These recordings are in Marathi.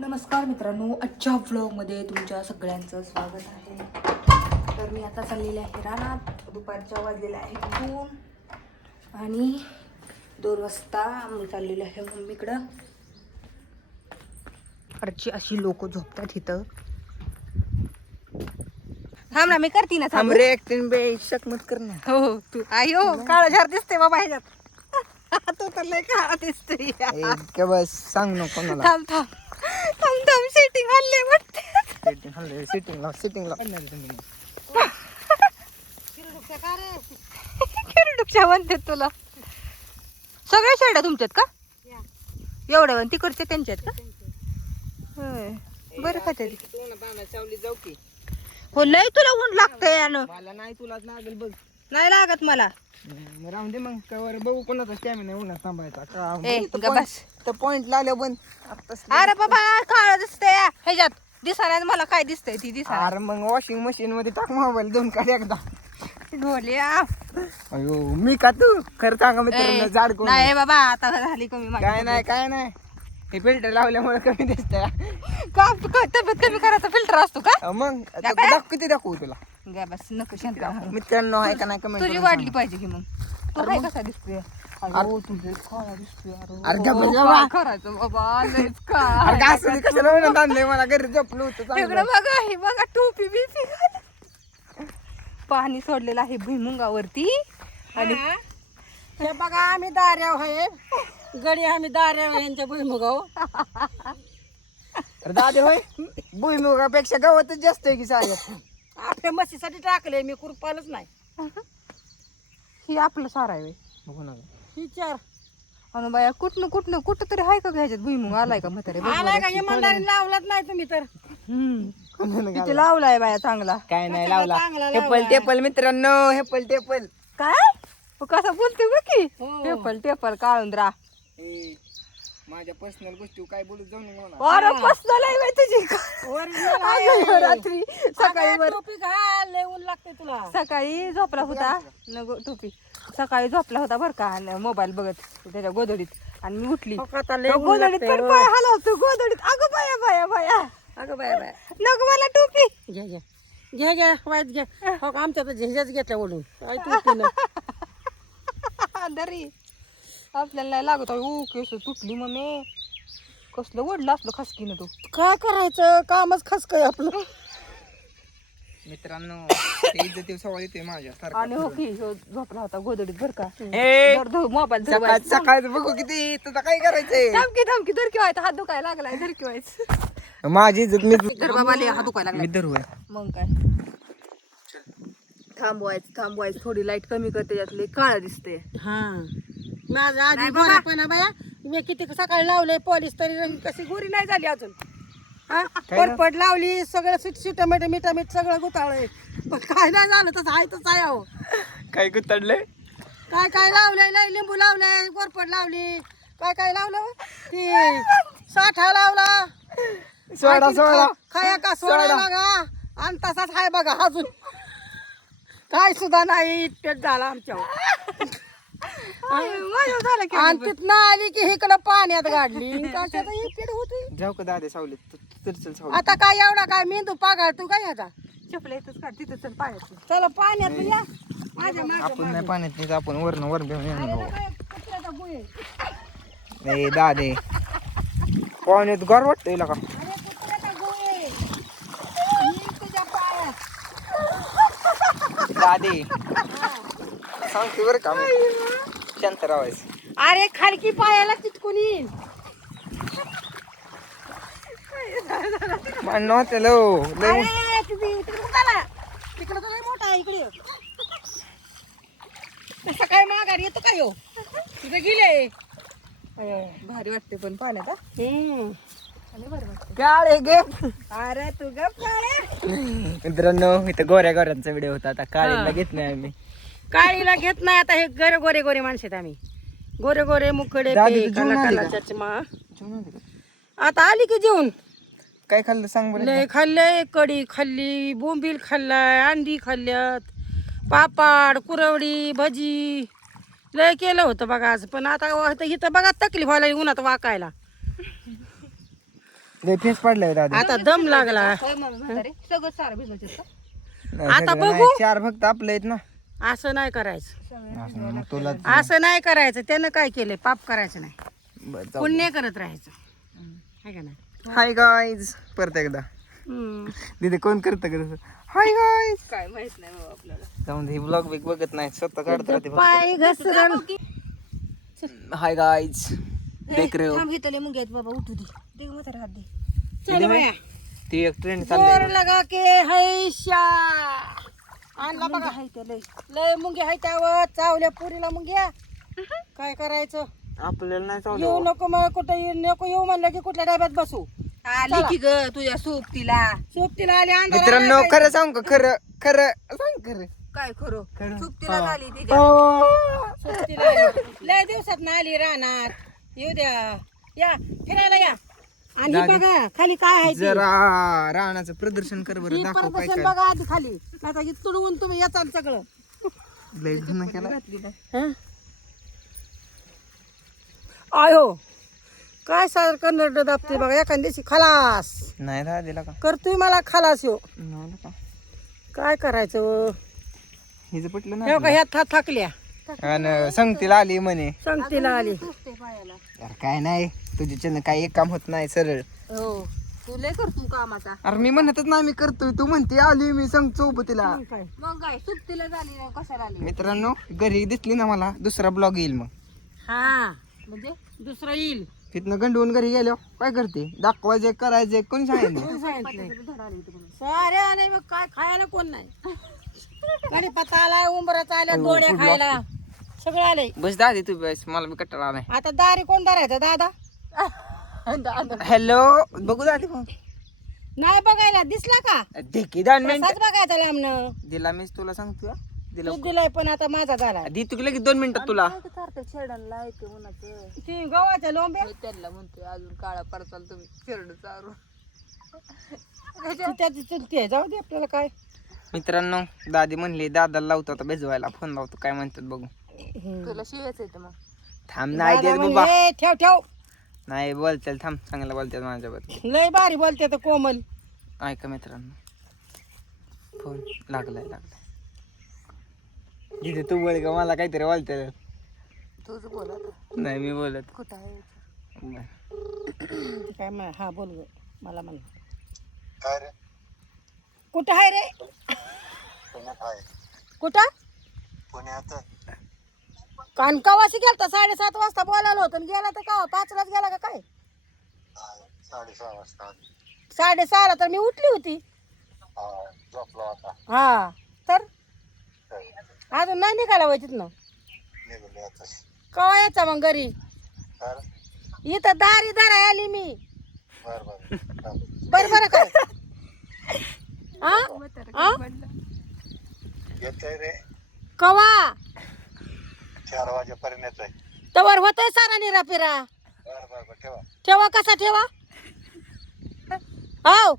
नमस्कार मित्रांनो, आजच्या व्लॉगमध्ये तुमच्या सगळ्यांचं स्वागत आहे. तर मी आता चाललेले आहे रानात. दुपारच्या वाजलेल्या आहेत 2 आणि 2 वाजता मी चाललेले आहे मम्मीकडं. घरची अशी लोक झोपतात इथं. थांब ना, मी करते ना. थांब रे, ऍक्टिंग बे शकमत कर ना. हो हो, तू आई हो, काळा झार दिसते बाबा ह्याच्यात. तू तर लय काळा दिसते. का बस सांग ना कोणाला. थांब थांब थांब थांब, सेटिंग हल्ले वाटते. सिटिंगला किरडूकच्या म्हणते तुला. सगळ्या शेड्या तुमच्यात का? एवढ्या पण तिकडच्या त्यांच्यात का? होय, बरं का तरी. जाऊ की. हो, लय तुला ऊन लागतंय यानं. मला नाही, तुलाच लागेल बघ. नाही लागत मला. राहून दे मग, कवर बघू कोणाचा स्टॅमिना उन्हात थांबायचा ए, का. बस. तर पॉइंट लावल्या पण अरे बाबा, काळ दिसतंय ह्याच्यात. दिसायला मला काय दिसतंय ती दिसायला. अरे मग वॉशिंग मशीन मध्ये टाक मोबाईल 2 काढ एकदा. ढोल्या. अयो मी का तू खरं सांगा मित्रांनो, जाड कोण आहे? नाही बाबा, आता झाली कमी माझी काय नाही हे फिल्टर लावल्यामुळे कमी दिसतंय. तब्येत कमी करायचा फिल्टर असतो का? मग किती दाखवू तुला गा बस, नको शांत राहा. मित्रांनो, आहे का नाही कमेंट तुझी वाढली पाहिजे की मग. तू काय कसा दिसतोय? अरे तुझे काळा दिसतोय. अरे गप्प बस काय बाबा. करायचं बाबा, लयच अरे काय. असं कशाला म्हणत आणलंय, मला घरी झोपलो होतं चांगलं. इकडं बघा, हे बघा टोपी बिपी घालून. पाणी सोडलेलं आहे भुईमुगावरती. आणि हे बघा, आम्ही दार्याव आहे गडी, आम्ही दार्याव यांच्या भुईमुगाव. अरे दादे होय, भुईमुगापेक्षा गवतच जास्त आहे की साऱ्यात. आपल्या म्हशीसाठी टाकले मी, कुरपालच नाही. ही आपलं सारा आहे. बघू नका. ही 4 आणि बाया कुठं तरी आहे का ह्याच्यात भुईमुग आलाय का म्हातारे? बघ आलाय का? बरं. इमानदारी लावलाच नाही तुम्ही तर. किती लावलाय बाया चांगला. काय नाही कशाला लावला. चांगला हेपल टेपल मित्रांनो, हेपल टेपल. काय कसं बोलते बघ की. हो. टेपल काळुंद्रा. माझ्या पर्सनल गोष्टी काय बोलत जाऊ नका. अरे पर्सनल आहे बाई तुझी. Original अगं, आहे. रात्री सकाळी अगं, टोपी घाल, लय ऊन लागते तुला. सकाळी झोपला होता. नको टोपी. सकाळी झोपला होता बरं का, मोबाईल बघत त्याच्या गोधडीत. आणि मी उठली, हो, आता लय ऊन गोधडीत लागतंय, पण हो. पाय हलवतो गोधडीत. अगं बाया बाया बाया, अगं बाय बाय, नको मला टोपी. घ्या वाईट घ्या. हो का, आमच्या तर झेंझ्याच घेतल्या ओढून. काय टोपी ना. दरी आपल्याला नाही लागत. केस तुटली मम्मी. कसलं ओढलं असलं खसकीनं तू. काय करायचं, कामच खसकय आपलं. मित्रांनो, इज्जतीव सवाल येतोय माझ्या आणि हो की ह्यो झोपला होता गोधडीत बरं का. ए, मोबाईल सकाळ बघू किती तुझं काय करायचंय. धमकी धरकी व्हायचं. हात दुखायला लागलाय, धरकी व्हायचं. माझी इज्जत मी तर बाबा लय हात दुखायला लागलाय. धरू मग काय, थांबवायचं थोडी लाईट कमी करते, यातले काळा दिसते. हा, माझं आधी गोऱ्यापणा बाया. मी किती सकाळी लावले पॉलिश, तरी रंग कशी गोरी नाही झाली अजून. हा, परपट लावली, सगळं सुट मीठ सगळं गुताळलंय, पण काय नाही झालं. तसं आहे तसं आहे. अहो, काय गुतडलंय. काय लावलंय, लय लिंबू लावलंय, कोरपट लावली, काय लावलं, ती साठा लावला, सोडा खाया का सोडा बघा. आणि तसाच आहे बघा अजून. काय सुद्धा नाही, इतकेच झाला आमच्यावर. माझ्या झालं की आणि तिथनं आली की इकडं पाण्यात गाडली. कशाचं इकडे होती. जाऊ का दादे सावलीत चल सावलीत. आता काय एवढा काय मेंदू पागाळ तू काय आता. चपला इथंच काढ, तिथं चल पायाचं. चला पाण्यात या माझ्या आपण नाही पाण्यात नाही, आपण वर घेऊन येणार. कुत्र्याचा बुय. ए दादे, पाण्यात गार वाटतंय का. अरे कुत्र्याचा बुय. मी तुझ्या पायात. दादे सांगते बरं का, शांत राहायचं. अरे खालकी पायाला चिटकून येईल. मान नव्हतं लो लय. अरे तिकडे कुठाला, तिकडे तर लय मोठा आहे. इकडे सकाळी माघार येतो का यो, तिथे गेले. भारी वाटते पण पाण्यात. आणि बरं वाटतं. काळे गे. अरे तू गप काळे. मित्रांनो, इथं गोऱ्यांचा व्हिडिओ होता. आता काळीला घेत नाही आम्ही. काळीला घेत नाही आता. हे गोरे माणसं आहेत आम्ही. गोरे मुकडे दादी, ते तू जेवून काला आली काला का? चष्मा. आता आली की जेवून. काय खाल्लं सांग बरं. लय खाल्लंय, कढी खाल्ली, बोंबील खाल्लाय, अंडी खाल्ल्यात, पापड, कुरवडी, भजी, लय केलं होतं बघा आज. पण आता इथं बघा तकलीफ व्हायला उन्हात वाकायला. लय फेस पडलाय दादा. आता दम लागला. होय मम्मी म्हातारे सगळं सारं भिजवायचं का? नाही, आता सगळं नाही, बघू. 4 फक्त आपले आहेत ना. असं नाही करायचं. असं मग तुला असं नाही करायचं. त्यानं काय केलंय? पाप करायचं नाही, बरं, जाऊ. पुण्य करत राहायचं. है का नाही? हाय गाईज परत एकदा हम्म. दीदी कोण करतं का? Hi guys. काय माहित नाही बाबा आपल्याला. जाऊन हे ब्लॉग बिग बघत नाही, स्वतः काढत राहते. पाय घसरण. हाय गाईज देख रहे हो. थांब घेतले मुंग्या आहेत बाबा, उठू दे. दे गं म्हातारे हात दे. चल बाया. ती एक ट्रेंड जोर चाललाय. लगा के हैशा आणला बघा. लय मुंग्या हाय त्यावर. चावल्या पुरीला मुंग्या. काय करायचं? आपल्याला नाही येऊ चालू. नको मग, कुठं नको येऊ म्हणलं की कुठल्या डब्यात बसू. आली की ग तुझ्या सोबतीला. सोबतीला आली अंधारात. मित्रांनो खरं सांग का? खरं खरं सांग खरं. काय खरं खरं. सोबतीला झाली तिच्या. सोबतीला आली. लय दिवसात ना आली रानात. येऊ द्या, या फिरायला या. आणि दादी, बघा खाली काय आहे ते. जरा रानाचं प्रदर्शन कर बरं, ही दाखव काय प्रदर्शन काय. बघा आधी खाली. आता ही तुडवून तुम्ही येचाल सगळं. लय धुणं केला. हं? आयो काय सारखं नरड दाबते बघा. एखाद दिवशी खलास नाही राहा दिला का? करतोय मला खलास हो. नाही ना का? काय करायचं? हिचं पटलं हे बघा ना. ह्या थकल्या. आणि संगतीला आली म्हणे. संगतीला आली. यार काय नाही, तुझ्याच्यानं काय एक काम होत नाही सरळ. हो तू लय करतो कामाचा. अरे मी म्हणतच नाही मी करतोय, तू म्हणते आली मी संग सोबतीला. मग काय? मग काय सोबतीला झाली नाही कशाला आली? मित्रांनो घरी दिसली ना मला, दुसरा ब्लॉग येईल मग. हा म्हणजे दुसरं येईल. तिथनं गंडवून घरी गेलो काय करते? दाखवायचे करायचे कोणी सांगितलं? कोण सांगितलंय? धड आली इथं म्हणून. सारे आले मग काय खायला कोण नाही. कढीपत्ता आलाय, उंबराचा आल्या, दोड्या खायला सगळं आलंय. बस दादी तू बस, मला बी कटाळा आलाय. आता दारी कोण धरायचं? दादा हॅलो बघू दादी मग. नाही बघायला दिसला का? देखी 2 मिनिट तसाच बघायचा लांबनं. दिला मीच तुला सांगतो हा. दिला तू दिलाय पण आता माझा झाला. दी तू लगेच 2 मिनिटात तुला. काय करते शेडांना ऐकू उन्हाचं. ती गव्हाच्या लोंब्या त्यांना म्हणतोय अजून काळा परचाल तुम्ही शेरड चारू. ती त्याची चुलती आहे. जाऊ दे आपल्याला काय. मित्रांनो दादी म्हणली दादाला लावतो आता भिजवायला, फोन लावतो काय म्हणतात बघू. तुला शिवायचं येतं मग. थांब नाही दादा देत म्हणे, बाबा. "ए, ठेव ठेव नाही बोलतील, थांब चांगलं बोलतात माझ्याबद्दल. लय भारी बोलते तर कोमल." ऐका मित्रांनो, फोन लागलाय. जिथे तू बोल का मला काहीतरी बोलते. तुझं बोल आता. नाही मी बोलत. कुठं आहे? नाही. काय म्हण? हा बोल ग. मला म्हण कुठं आहे रे? कुठं? कानकावासी गेलता 7:30 वाजता बोलायला होतं आणि गेला तर का 5लाच गेला का काय? 6:30 तर मी उठली होती. हा तर अजून नाही निघाला वय तिथनं. कवा यायचा मग घरी? इथं दारी दारा आली मी. बरं काय? हा? हा? कवा 4 वाजेपर्यंत आहे. तवर होतय सारा निरापिरा. ठेवा कसा ठेवा? हो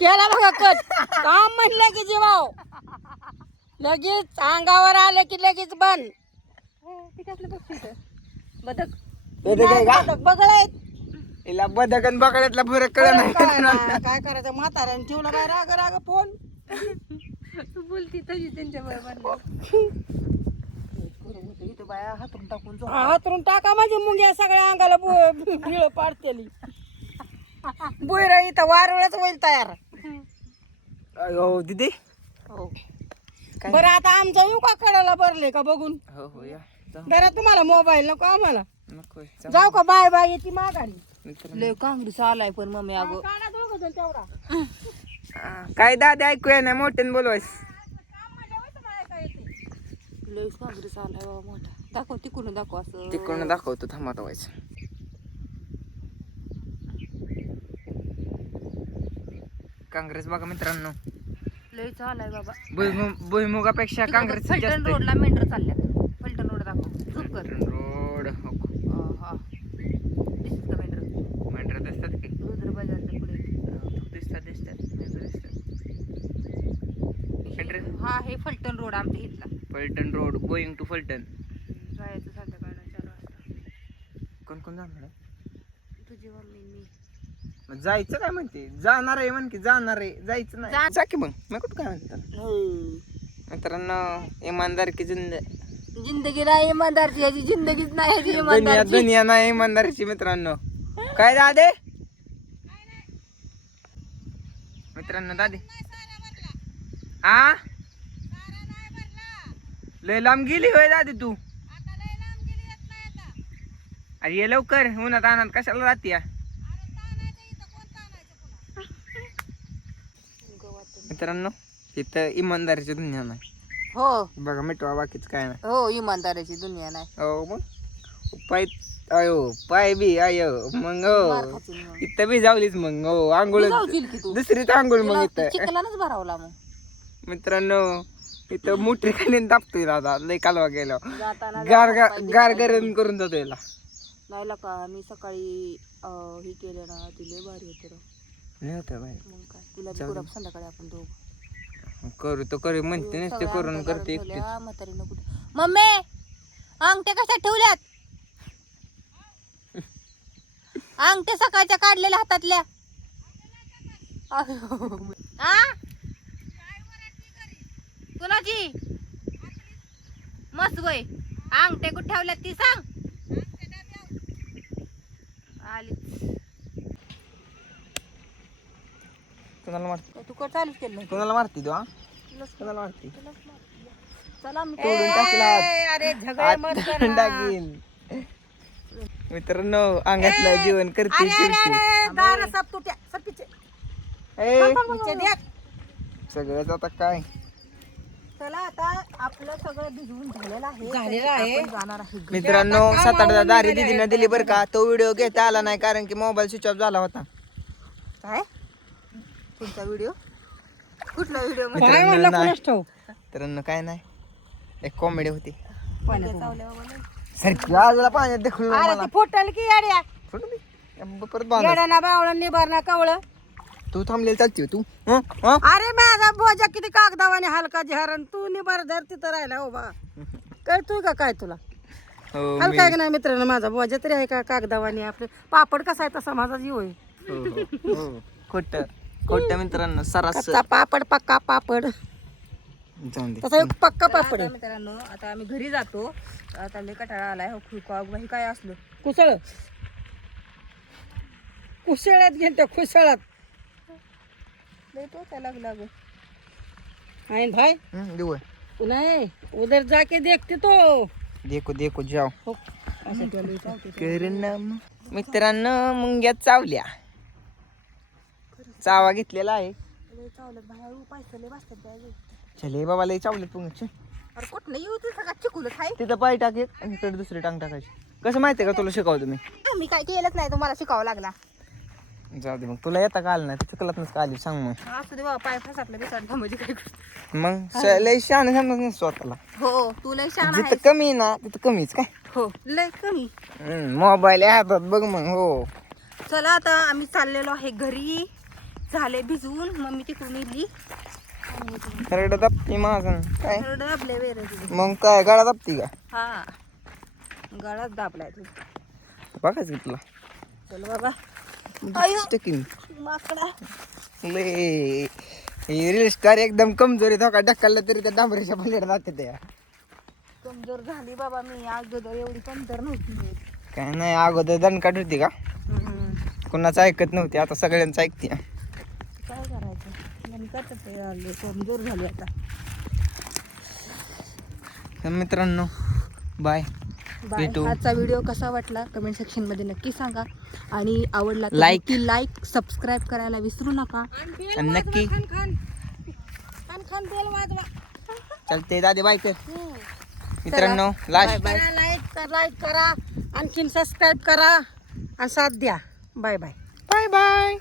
केला बघा कट. काम म्हणलं की जीवाव लगेच अंगावर आलं की लगेच बंद. बदक बदक बघळ आहेत. हिला बदक आणि बकड्यातला फरक कळ नाही. काय करायचं? म्हाताऱ्याने ठेवला बाय राग राग फोन. तू बोलती तशी त्यांच्या बरोबर. इथं बाया हातून टाकून झोप. हातरून टाका माझी मुंग्या सगळ्या अंगाला बिळ पाडतेली. बुयर इथं वारुळच होईल तयार. हो दीदी. हो बरं आता आमचा येऊ का कडाला भरले का बघून? हो या बरं तुम्हाला मोबाईल नको आम्हाला. नको जाऊ का? बाय बाय येते माघारी. मित्रांनो लय काँग्रेस आलाय पण मम्मी अगो. काढा दोघं जण तेवढा. काय दादी ऐकूया ना मोठ्याने बोलवायस. लय काँग्रेस आलाय बाबा मोठा. दाखव तिकडून दाखव असं. तिकडून दाखवतो थांबा व्हायचं. काँग्रेस बघा मित्रांनो, लय चालाय बाबा. भुईमुगापेक्षा काँग्रेस फलटण जास्त आहे. रोडला मेंढर चालल्यात. फलटण रोड दाखव. झूम कर. रोड हा दिसत का मेंढर? मेंढर दिसतात की रुद्र बाजारच्या पुढे. दिसतात मेंढर. हा हे फलटण रोड आमच्या इथला. Phaltan road going to Phaltan. जायचं संध्याकाळला 4 वाजता. कोण जाणार आहे? तुझी मम्मी मी. मग जायचं काय म्हणते जाणार आहे म्हण की जाणार आहे जायचं नाही जा की मग मी कुठं काय म्हणतात मित्रांनो इमानदार की जिंदगी नाही इमानदारची, ह्याची जिंदगीच नाही ह्याची दुनिया इमानदारची. दुनिया नाही इमानदारीची मित्रांनो. काय दादे मित्रांनो दादे आ लय लांब गेली होय दादी तू अरे ये लवकर उन्हात अनात कशाला राहते मित्रांनो इथं इमानदारीची दुनिया नाही हो बघा मिटवा बाकीच काय नाही हो इमानदारीची दुनिया नाही. हो मग पाय अयो पाय बी अयो मग हो इथं बी जावलीच मग हो आंघोळ जाऊशील की तू दुसरीच आंघोळ मग इथं चिखलानच भरावला मग मित्रांनो इथं मोठी खाली दाबतोय दादा लय कालवा गेलो जाताना गार गार गरम करून जातो याला नाही का मी सकाळी हे केलं ना तिले भारी होते राव. नाही होतं बाहेर मग काय तुला बी पुरा संध्याकाळी आपण दोघं करू तो करू म्हणते नसते करून करते एकटीच. म्हातारीनं कुठे मम्मी अंगठ्या कशा ठेवल्यात अंगठ्या सकाळच्या काढलेल्या हातातल्या आ? कुणाची मस्त वय अंगठ्या कुठे ठेवल्यात ती सांग आली कोणाला मारते तू कर चालूच केलं नाही. कोणाला मारते तू हा कोणाला मारते चला मी तोडून टाकला अरे झगडे मत कर ना. टाकीन मित्रांनो अंगातलं जीवन करते अरे अरे चिडचिड. अरे दार सब तुट्या सब पिचे ए, पिचे देख. सगळंच आता काय चला आता आपलं सगळं भिजवून झालेलं आहे. झालेलं आहे. आपण जाणार आहे घरी. मित्रांनो 7-8 दारी दिदीनं दिली बरं का तो व्हिडिओ घेता आला नाही कारण की मोबाईल स्विच ऑफ झाला होता काय तुमचा व्हिडिओ कुठला व्हिडिओ काय म्हणलं मित्रांनो नाही कोणास ठाऊक. मित्रांनो काय नाही एक कॉमेडी होती पाण्यात. सारखी आजला पाण्यात देखून अरे मला ती फुटल की येड्या सोडून दे. परत बांधा येड्याना बावळं निबार कवळ. तू थांबलेली चालती तू हं? हं? अरे माझा बोजा किती कागदावाने हलका झरण तू निबार धर तिथं राहिला हो बा कळतोय का काय तुला हो हलका आहे का नाही मित्रांनो माझा बोजा तरी आहे का कागदावाने आपले पापड कसा आहे तसा माझा जीव आहे हो खोट खोट मित्रांनो सरास कच्चा पापड पक्का पापड जाऊन दे तसा एक पक्का पापड आहे. मित्रांनो आता आम्ही घरी जातो. आता लय कटाळा आलाय हो हे काय असलं कुसळ कुसळ्यात गेल खुसळात लय तो त्याला लागलं. आयन भाई हं, देऊ आहे. नाही उधर जाके देखते तो देखो देखो जाओ हो, असं केलं इथं. करण मित्रांनो मुंग्या चावल्या चावा घेतलेला आहे लय चावलं बाहेर पैसे लय बसतात त्यावेळी. चले बाबा लय चावले पुंगचे अरे कुठं येऊ तू सगळं चिकूल खाय. तिथं पाय टाक एक आणि इकडे दुसरी टांग टाकायची कसं माहितीये का तुला शिकवतो मी मी काय केलंच नाही तुम्हाला शिकावं लागला. जाऊ दे मग तुला येता का आलं नाही चुकलत नसतं आली सांग मग असू दे बाबा पाय फसाटलं बिसाटलं म्हणजे काय करू. मग लय शहाणे समजत नाही स्वतःला हो तू लय शहाणा जिथं आहेस. कमी आहे ना तिथं कमीच काय हो लय कमी. मोबाईल हातात बघ मग हो चला आता आम्ही चाललेलो आहे घरी. झाले भिजवून मम्मी तिकडून इली रड दाबती माझं काय दाबले वेरे मग काय गाडा दाबती का हा गळाच दाबलाय तू. बघायचं की तुला चल बाबा आयो टकीन माकडा. लय रील स्टार एकदम कमजोरी धोका ढकलला तरी त्या डांबरीच्या पलीकडे जाते त्या कमजोर झाली बाबा मी अगोदर एवढी कमजोर नव्हती मी. काय नाही अगोदर दणकाट होती का कुणाचं ऐकत नव्हती आता सगळ्यांचं ऐकते काय करायचं कमजोर झाली आता. तर मित्रांनो बाय बाय. भेटू. आजचा व्हिडिओ कसा वाटला कमेंट सेक्शन मध्ये नक्की सांगा आणि आवडला तर Like. नक्की लाईक सबस्क्राईब करायला विसरू नका. आणि नक्की खान खान खान खान बेल वाजवा चालते दादे बाय कर मित्रांनो लास्ट बाय. लाईक करा आणखीन सबस्क्राईब करा आणि साथ द्या बाय बाय बाय बाय